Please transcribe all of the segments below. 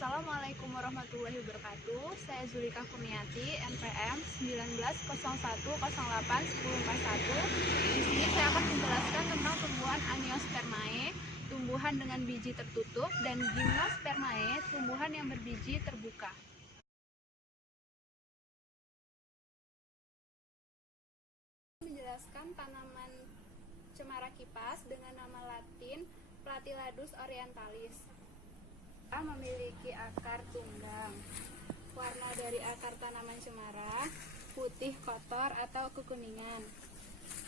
Assalamualaikum warahmatullahi wabarakatuh. Saya Zulika Kurniati, NPM 1901081041. Di sini saya akan menjelaskan tentang tumbuhan Angiospermae, tumbuhan dengan biji tertutup, dan Gymnospermae, tumbuhan yang berbiji terbuka. Menjelaskan tanaman cemara kipas dengan nama Latin Platyladus orientalis. Memiliki akar tunggang. Warna dari akar tanaman cemara putih kotor atau kekuningan.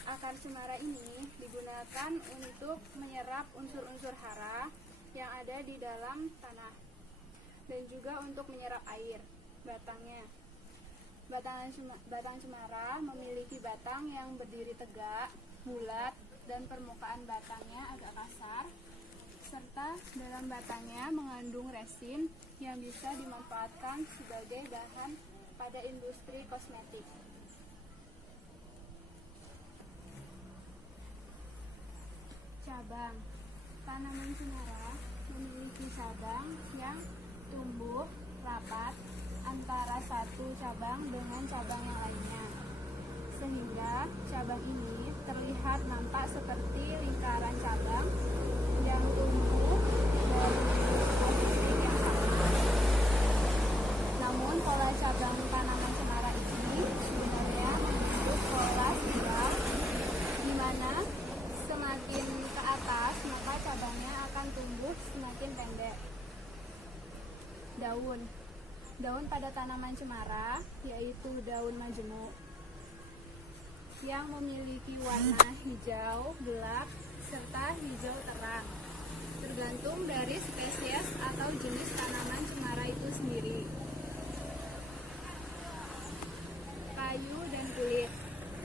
Akar cemara ini digunakan untuk menyerap unsur-unsur hara yang ada di dalam tanah dan juga untuk menyerap air. Batang cemara memiliki batang yang berdiri tegak, bulat, dan permukaan batangnya agak kasar, serta dalam batangnya mengandung resin yang bisa dimanfaatkan sebagai bahan pada industri kosmetik. Cabang. Tanaman cemara memiliki cabang yang tumbuh rapat antara satu cabang dengan cabang yang lainnya, sehingga cabang ini terlihat nampak seperti lingkaran cabang yang tumbuh dari titik yang sama. Namun pola cabang tanaman cemara ini sebenarnya membentuk pola spiral, di mana semakin ke atas maka cabangnya akan tumbuh semakin pendek. Daun pada tanaman cemara yaitu daun majemuk yang memiliki warna hijau gelap serta hijau terang, tergantung dari spesies atau jenis tanaman cemara itu sendiri. Kayu dan kulit.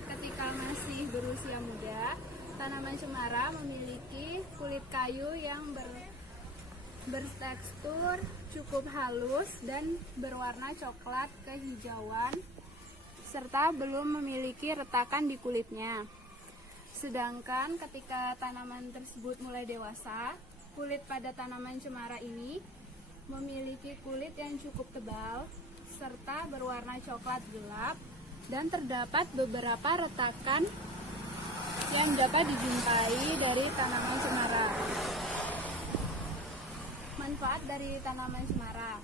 Ketika masih berusia muda, tanaman cemara memiliki kulit kayu yang bertekstur cukup halus dan berwarna coklat kehijauan, serta belum memiliki retakan di kulitnya. Sedangkan ketika tanaman tersebut mulai dewasa, kulit pada tanaman cemara ini memiliki kulit yang cukup tebal serta berwarna coklat gelap, dan terdapat beberapa retakan yang dapat dijumpai dari tanaman cemara. Manfaat dari tanaman cemara: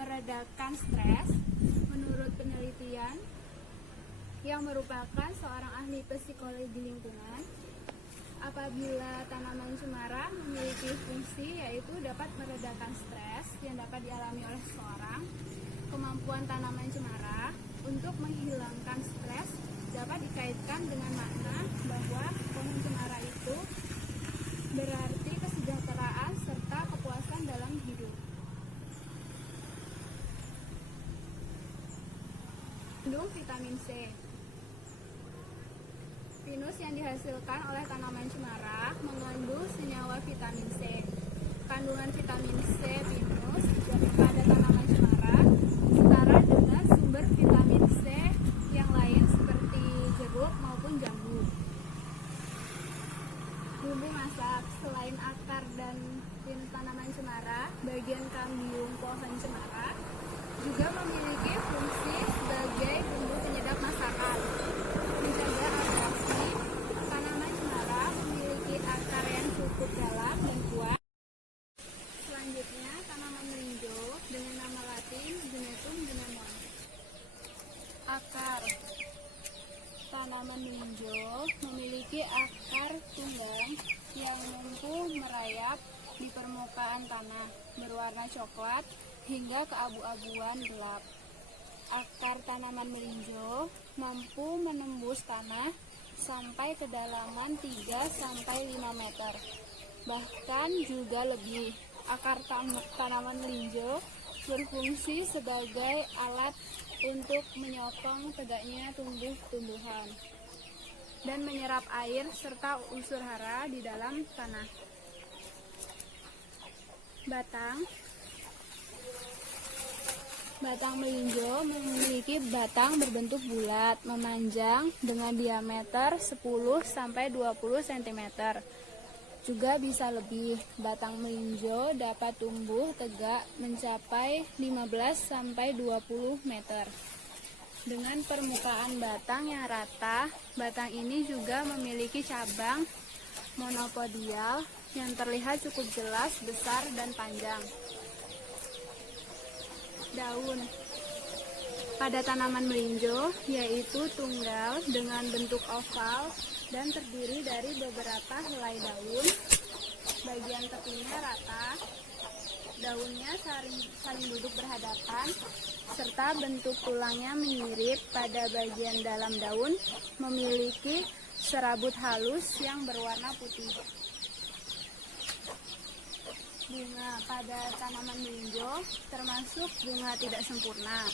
meredakan stres. Menurut penelitian yang merupakan seorang ahli psikologi lingkungan, apabila tanaman cemara memiliki fungsi yaitu dapat meredakan stres yang dapat dialami oleh seseorang, kemampuan tanaman cemara untuk menghilangkan stres dapat dikaitkan dengan makna bahwa pohon cemara itu berarti kesejahteraan serta kepuasan dalam hidup. Mengandung vitamin C. Pinus yang dihasilkan oleh tanaman cemara mengandung senyawa vitamin C. Kandungan vitamin C pinus pada tanaman cemara setara dengan sumber vitamin C yang lain seperti jeruk maupun jambu. Bumbu masak. Selain akar dan pinus tanaman cemara, bagian kambium pohon cemara juga memiliki fungsi sebagai bumbu penyedap masakan. Mencegah abrasi, tanaman cemara memiliki akar yang cukup dalam dan kuat. Selanjutnya, tanaman melinjo dengan nama Latin Genetum genemon. Akar. Tanaman melinjo memiliki akar tunggang yang mampu merayap di permukaan tanah, berwarna coklat hingga keabu-abuan gelap. Akar tanaman melinjo mampu menembus tanah sampai kedalaman 3-5 meter, bahkan juga lebih. Akar tanaman melinjo berfungsi sebagai alat untuk menyokong tegaknya tumbuh-tumbuhan dan menyerap air serta unsur hara di dalam tanah. Batang melinjo memiliki batang berbentuk bulat, memanjang dengan diameter 10-20 cm. juga bisa lebih. Batang melinjo dapat tumbuh tegak mencapai 15-20 meter. Dengan permukaan batang yang rata, batang ini juga memiliki cabang monopodial yang terlihat cukup jelas, besar, dan panjang. Daun pada tanaman melinjo yaitu tunggal dengan bentuk oval dan terdiri dari beberapa helai daun. Bagian tepinya rata, daunnya saling duduk berhadapan, serta bentuk tulangnya mirip. Pada bagian dalam daun memiliki serabut halus yang berwarna putih. Bunga pada tanaman melinjo termasuk bunga tidak sempurna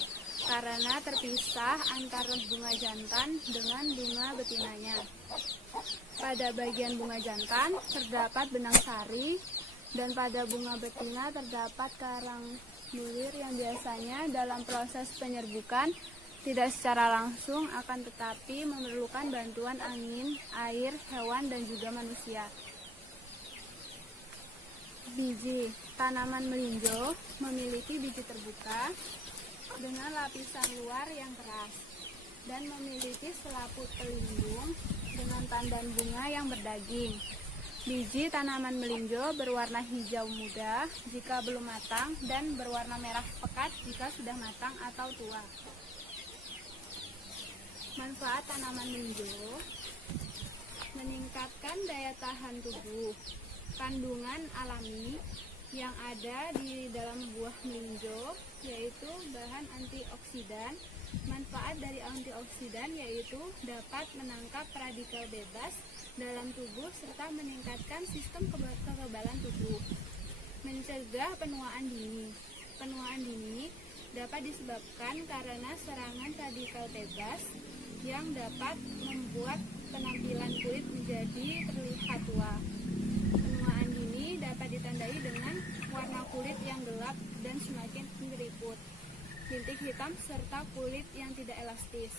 karena terpisah antara bunga jantan dengan bunga betinanya. Pada bagian bunga jantan terdapat benang sari, dan pada bunga betina terdapat karang bulir yang biasanya dalam proses penyerbukan tidak secara langsung, akan tetapi memerlukan bantuan angin, air, hewan, dan juga manusia. Biji tanaman melinjo memiliki biji terbuka dengan lapisan luar yang keras dan memiliki selaput pelindung dengan tandan bunga yang berdaging. Biji tanaman melinjo berwarna hijau muda jika belum matang dan berwarna merah pekat jika sudah matang atau tua. Manfaat tanaman melinjo: meningkatkan daya tahan tubuh. Kandungan alami yang ada di dalam buah melinjo yaitu bahan antioksidan. Manfaat dari antioksidan yaitu dapat menangkap radikal bebas dalam tubuh serta meningkatkan sistem kekebalan tubuh. Mencegah penuaan dini. Penuaan dini dapat disebabkan karena serangan radikal bebas yang dapat membuat penampilan kulit menjadi terlihat tua. Penuaan dini dapat ditandai dengan warna kulit yang gelap dan semakin keriput, bintik hitam, serta kulit yang tidak elastis.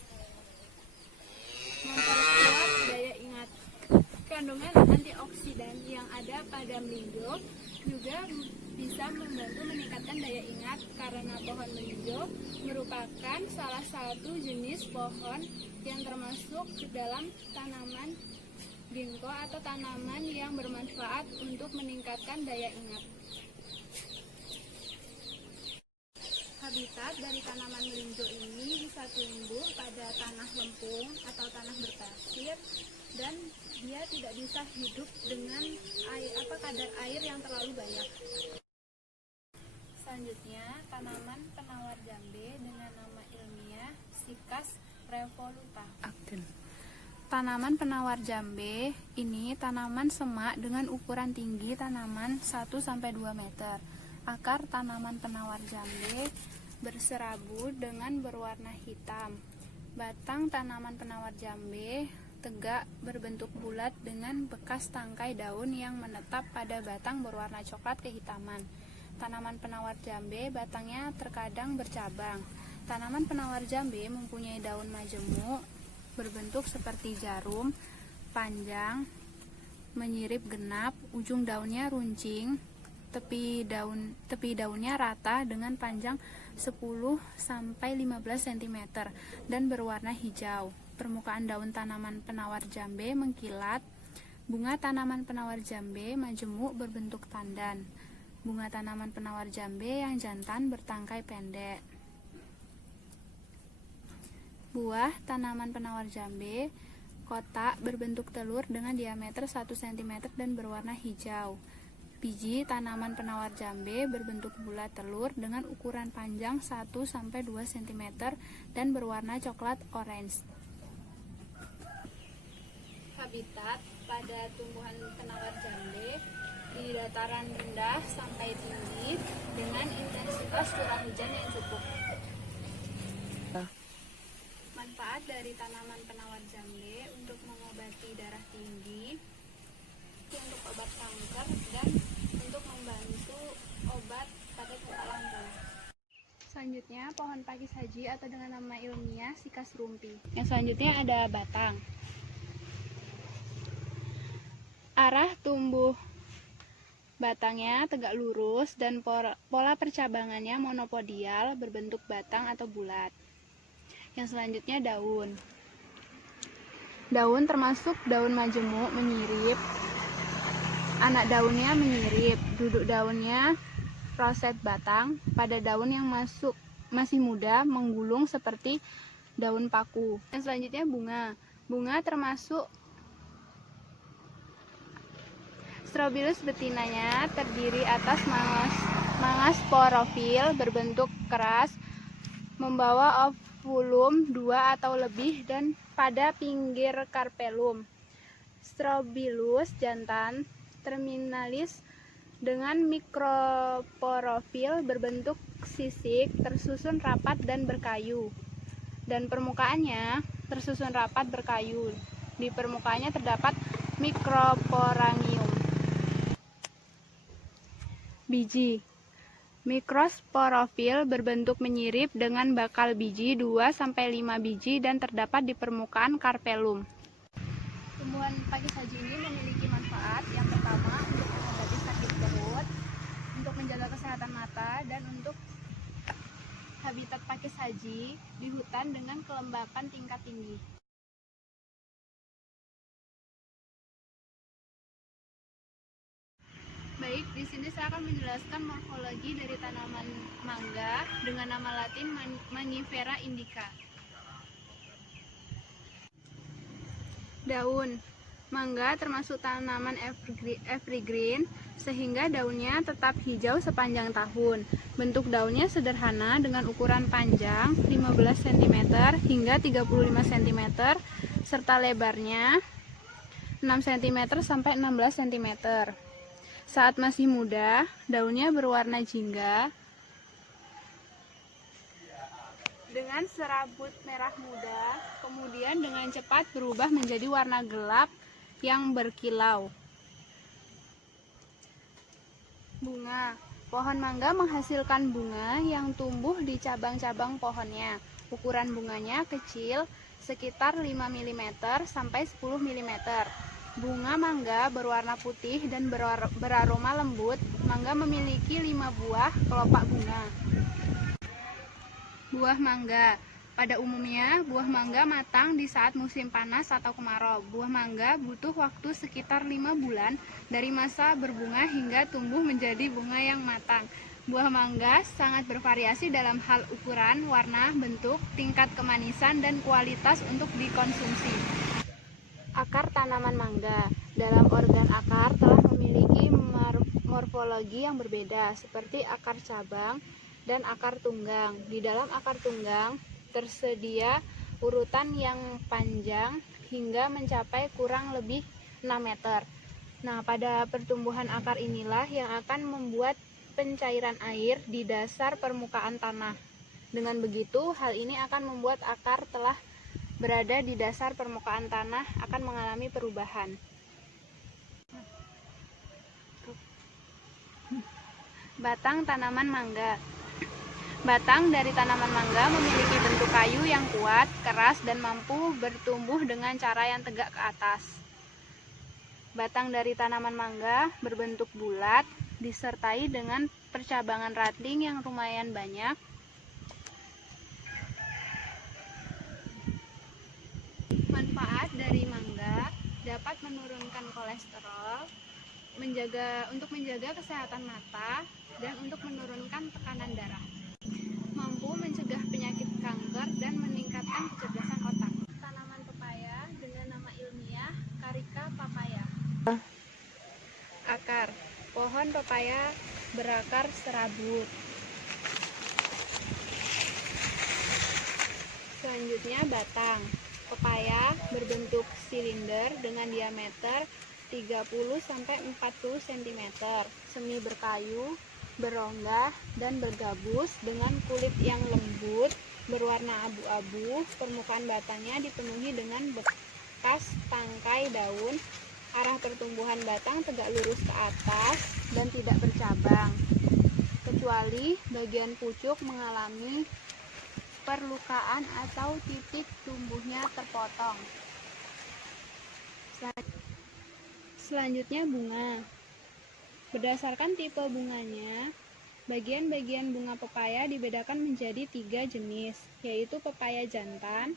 Memperkuat daya ingat. Kandungan antioksidan yang ada pada melinjo juga bisa membantu meningkatkan daya ingat karena pohon melinjo merupakan salah satu jenis pohon yang termasuk dalam tanaman ginkgo atau tanaman yang bermanfaat untuk meningkatkan daya ingat. Habitat dari tanaman melinjo ini bisa tumbuh pada tanah lempung atau tanah berpasir, dan dia tidak bisa hidup dengan kadar air yang terlalu banyak. Selanjutnya, tanaman penawar jambe dengan nama ilmiah Cycas revoluta. Tanaman penawar jambe ini tanaman semak dengan ukuran tinggi tanaman 1-2 meter. Akar tanaman penawar jambe berserabut dengan berwarna hitam. Batang tanaman penawar jambe tegak berbentuk bulat dengan bekas tangkai daun yang menetap pada batang berwarna coklat kehitaman. Tanaman penawar jambe batangnya terkadang bercabang. Tanaman penawar jambe mempunyai daun majemuk berbentuk seperti jarum, panjang, menyirip genap, ujung daunnya runcing, tepi daunnya rata dengan panjang 10-15 cm dan berwarna hijau. Permukaan daun tanaman penawar jambe mengkilat. Bunga tanaman penawar jambe majemuk berbentuk tandan. Bunga tanaman penawar jambe yang jantan bertangkai pendek. Buah tanaman penawar jambe kotak berbentuk telur dengan diameter 1 cm dan berwarna hijau. Biji tanaman penawar jambe berbentuk bulat telur dengan ukuran panjang 1-2 cm dan berwarna coklat orange. Habitat pada tumbuhan penawar jambe di dataran rendah sampai tinggi dengan intensitas curah hujan yang cukup. Manfaat dari tanaman penawar jambe untuk mengobati darah tinggi, untuk obat kanker, dan untuk membantu obat pada luka lambung. Selanjutnya, pohon pakis haji atau dengan nama ilmiah Cycas rumpi. Yang selanjutnya ada batang. Arah tumbuh batangnya tegak lurus dan pola percabangannya monopodial berbentuk batang atau bulat. Yang selanjutnya daun. Daun termasuk daun majemuk menyirip. Anak daunnya menyirip, duduk daunnya roset batang. Pada daun yang masih muda menggulung seperti daun paku. Yang selanjutnya bunga. Bunga termasuk Strobilus betinanya terdiri atas manga sporofil berbentuk keras, membawa ovulum 2 atau lebih dan pada pinggir karpelum. Strobilus jantan terminalis dengan mikroporofil berbentuk sisik, tersusun rapat dan berkayu. Dan permukaannya tersusun rapat berkayu. Di permukaannya terdapat mikroporangium. Biji. Mikrosporofil berbentuk menyirip dengan bakal biji 2-5 biji dan terdapat di permukaan karpelum. Tumbuhan pakis saji ini memiliki manfaat. Yang pertama, untuk mengobati sakit perut, untuk menjaga kesehatan mata, dan untuk habitat pakis saji di hutan dengan kelembapan tingkat tinggi. Baik, di sini saya akan menjelaskan morfologi dari tanaman mangga dengan nama latin Mangifera indica. Daun. Mangga termasuk tanaman evergreen sehingga daunnya tetap hijau sepanjang tahun. Bentuk daunnya sederhana dengan ukuran panjang 15 cm hingga 35 cm serta lebarnya 6 cm sampai 16 cm. Saat masih muda, daunnya berwarna jingga dengan serabut merah muda, kemudian dengan cepat berubah menjadi warna gelap yang berkilau. Bunga. Pohon mangga menghasilkan bunga yang tumbuh di cabang-cabang pohonnya. Ukuran bunganya kecil, sekitar 5 mm sampai 10 mm. Bunga mangga berwarna putih dan beraroma lembut. Mangga memiliki 5 buah kelopak bunga. Buah mangga. Pada umumnya, buah mangga matang di saat musim panas atau kemarau. Buah mangga butuh waktu sekitar 5 bulan dari masa berbunga hingga tumbuh menjadi bunga yang matang. Buah mangga sangat bervariasi dalam hal ukuran, warna, bentuk, tingkat kemanisan, dan kualitas untuk dikonsumsi. Akar tanaman mangga. Dalam organ akar telah memiliki morfologi yang berbeda, seperti akar cabang dan akar tunggang. Di dalam akar tunggang tersedia urutan yang panjang hingga mencapai kurang lebih 6 meter. Nah, pada pertumbuhan akar inilah yang akan membuat pencairan air di dasar permukaan tanah. Dengan begitu, hal ini akan membuat akar telah berada di dasar permukaan tanah akan mengalami perubahan. Batang tanaman mangga. Batang dari tanaman mangga memiliki bentuk kayu yang kuat, keras, dan mampu bertumbuh dengan cara yang tegak ke atas. Batang dari tanaman mangga berbentuk bulat, disertai dengan percabangan ratling yang lumayan banyak. Manfaat dari mangga dapat menurunkan kolesterol, untuk menjaga kesehatan mata, dan untuk menurunkan tekanan darah. Mampu mencegah penyakit kanker dan meningkatkan kecerdasan otak. Tanaman pepaya dengan nama ilmiah Carica papaya. Akar. Pohon pepaya berakar serabut. Selanjutnya batang. Pepaya berbentuk silinder dengan diameter 30-40 cm, semi berkayu, berongga, dan bergabus dengan kulit yang lembut, berwarna abu-abu. Permukaan batangnya dipenuhi dengan bekas tangkai daun. Arah pertumbuhan batang tegak lurus ke atas dan tidak bercabang, kecuali bagian pucuk mengalami perlukaan atau titik tumbuhnya terpotong. Selanjutnya bunga. Berdasarkan tipe bunganya, bagian-bagian bunga pepaya dibedakan menjadi 3 jenis, yaitu pepaya jantan,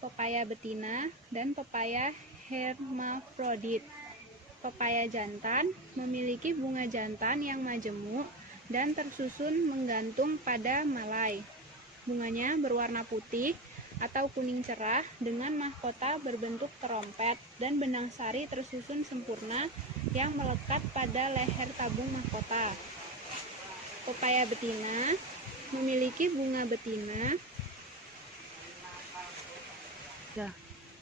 pepaya betina, dan pepaya hermafrodit. Pepaya jantan memiliki bunga jantan yang majemuk dan tersusun menggantung pada malai. Bunganya berwarna putih atau kuning cerah dengan mahkota berbentuk terompet dan benang sari tersusun sempurna yang melekat pada leher tabung mahkota. Pepaya betina memiliki bunga betina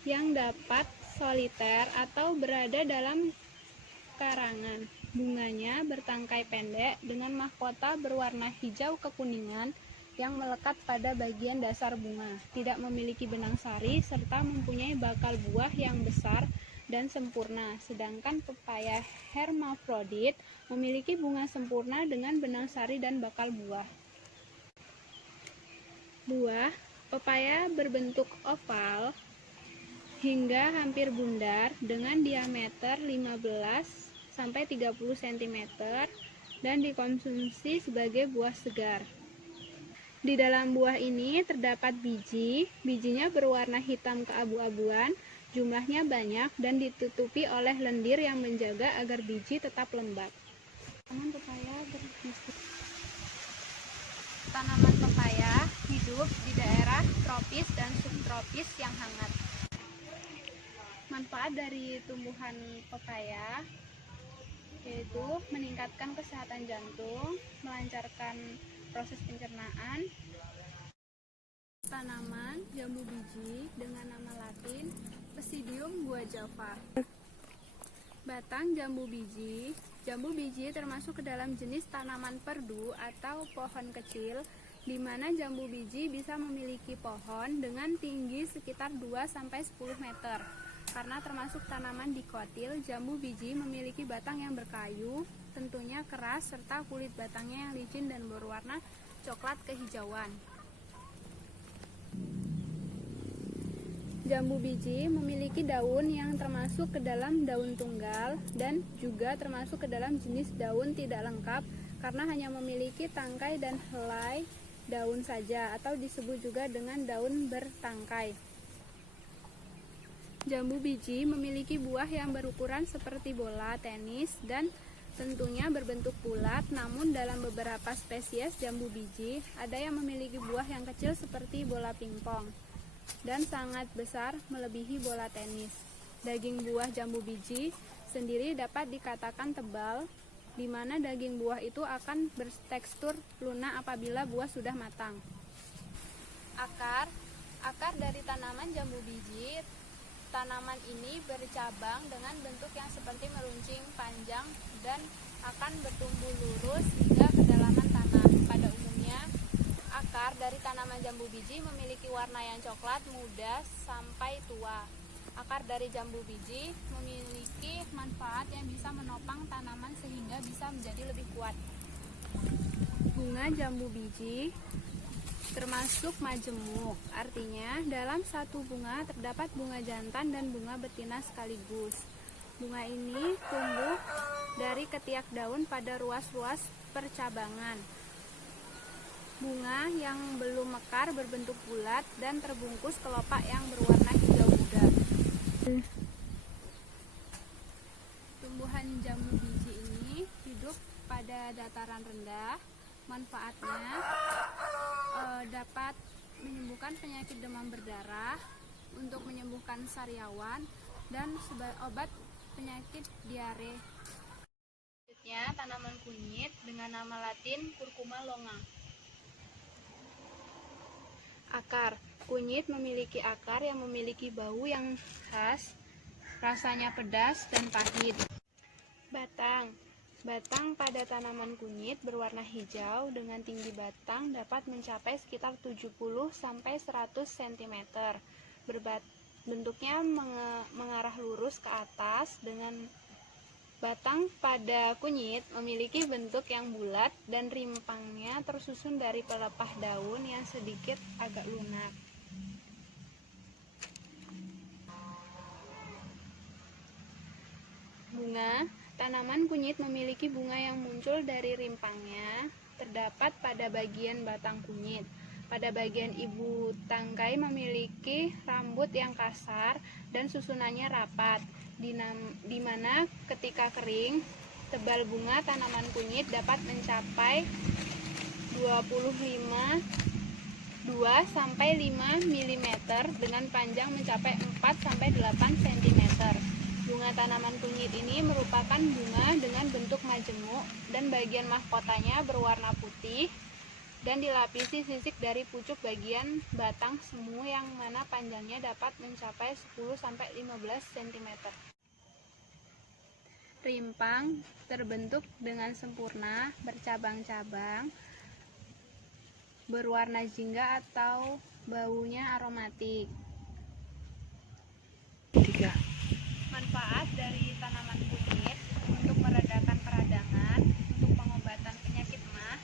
yang dapat soliter atau berada dalam karangan. Bunganya bertangkai pendek dengan mahkota berwarna hijau kekuningan yang melekat pada bagian dasar bunga, tidak memiliki benang sari, serta mempunyai bakal buah yang besar dan sempurna. Sedangkan pepaya hermafrodit memiliki bunga sempurna dengan benang sari dan bakal buah. Buah pepaya berbentuk oval hingga hampir bundar dengan diameter 15-30 cm dan dikonsumsi sebagai buah segar. Di dalam buah ini terdapat biji, bijinya berwarna hitam keabu-abuan, jumlahnya banyak dan ditutupi oleh lendir yang menjaga agar biji tetap lembab. Tanaman pepaya hidup di daerah tropis dan subtropis yang hangat. Manfaat dari tumbuhan pepaya yaitu meningkatkan kesehatan jantung, melancarkan proses pencernaan. Tanaman jambu biji dengan nama latin Psidium guajava. Batang jambu biji. Jambu biji termasuk ke dalam jenis tanaman perdu atau pohon kecil, di mana jambu biji bisa memiliki pohon dengan tinggi sekitar 2-10 meter. Karena termasuk tanaman dikotil, jambu biji memiliki batang yang berkayu, tentunya keras, serta kulit batangnya yang licin dan berwarna coklat kehijauan. Jambu biji memiliki daun yang termasuk ke dalam daun tunggal dan juga termasuk ke dalam jenis daun tidak lengkap karena hanya memiliki tangkai dan helai daun saja, atau disebut juga dengan daun bertangkai. Jambu biji memiliki buah yang berukuran seperti bola tenis dan tentunya berbentuk bulat, namun dalam beberapa spesies jambu biji ada yang memiliki buah yang kecil seperti bola pingpong dan sangat besar melebihi bola tenis. Daging buah jambu biji sendiri dapat dikatakan tebal, di mana daging buah itu akan bertekstur lunak apabila buah sudah matang. Akar dari tanaman jambu biji. Tanaman ini bercabang dengan bentuk yang seperti meruncing panjang dan akan bertumbuh lurus hingga kedalaman tanah. Pada umumnya, akar dari tanaman jambu biji memiliki warna yang coklat muda sampai tua. Akar dari jambu biji memiliki manfaat yang bisa menopang tanaman sehingga bisa menjadi lebih kuat. Bunga jambu biji termasuk majemuk, artinya dalam satu bunga terdapat bunga jantan dan bunga betina sekaligus. Bunga ini tumbuh dari ketiak daun pada ruas-ruas percabangan. Bunga yang belum mekar berbentuk bulat dan terbungkus kelopak yang berwarna hijau muda. Tumbuhan jambu biji ini hidup pada dataran rendah. Manfaatnya dapat menyembuhkan penyakit demam berdarah, untuk menyembuhkan sariawan, dan obat penyakit diare. Selanjutnya, tanaman kunyit dengan nama latin Curcuma longa. Akar. Kunyit memiliki akar yang memiliki bau yang khas, rasanya pedas dan pahit. Batang. Batang pada tanaman kunyit berwarna hijau dengan tinggi batang dapat mencapai sekitar 70-100 cm. Bentuknya mengarah lurus ke atas, dengan batang pada kunyit memiliki bentuk yang bulat dan rimpangnya tersusun dari pelepah daun yang sedikit agak lunak. Bunga, tanaman kunyit memiliki bunga yang muncul dari rimpangnya, terdapat pada bagian batang kunyit. Pada bagian ibu tangkai memiliki rambut yang kasar dan susunannya rapat, di mana ketika kering, tebal bunga tanaman kunyit dapat mencapai 2-5 mm dengan panjang mencapai 4-8 cm. Bunga tanaman kunyit ini merupakan bunga dengan bentuk majemuk dan bagian mahkotanya berwarna putih dan dilapisi sisik dari pucuk bagian batang semu yang mana panjangnya dapat mencapai 10-15 cm. Rimpang terbentuk dengan sempurna, bercabang-cabang, berwarna jingga atau baunya aromatik. 3. Manfaat dari tanaman kunyit untuk meredakan peradangan, untuk pengobatan penyakit MAH,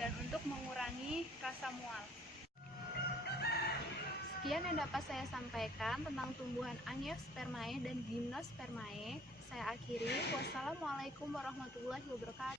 dan untuk mengurangi rasa mual. Sekian yang dapat saya sampaikan tentang tumbuhan Angiospermae dan Gymnospermae. Saya akhiri. Wassalamualaikum warahmatullahi wabarakatuh.